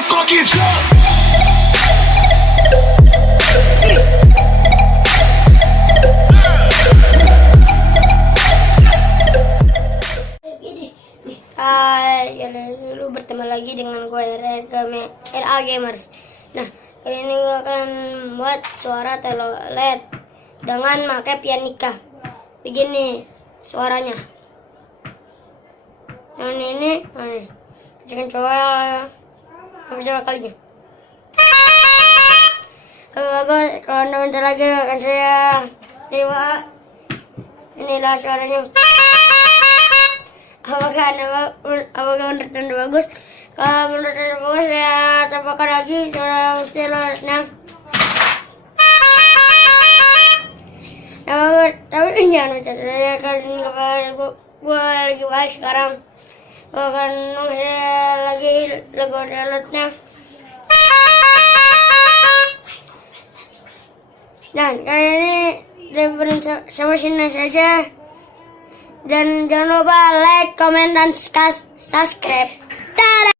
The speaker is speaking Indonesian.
that fucking truck. Hai, lu bertemu lagi dengan gue RA Gamers. Nah, kali ini gue akan buat suara telolet dengan pakai pianika. Begini suaranya. Dan ini, kita coba pertama kalinya. Bagus, kalau anda minta lagi akan saya terima. Inilah suaranya. Apakah menurut anda bagus? Kalau menurut anda bagus, saya tambahkan lagi suara teloletnya. Nah, bagus, tapi jangan baca saya kali ini gue lagi baik sekarang. Gue akan saya lagi lagu teloletnya. Dan kali ini saya beri sama sini saja. Dan jangan lupa like, comment, dan subscribe. Dadah!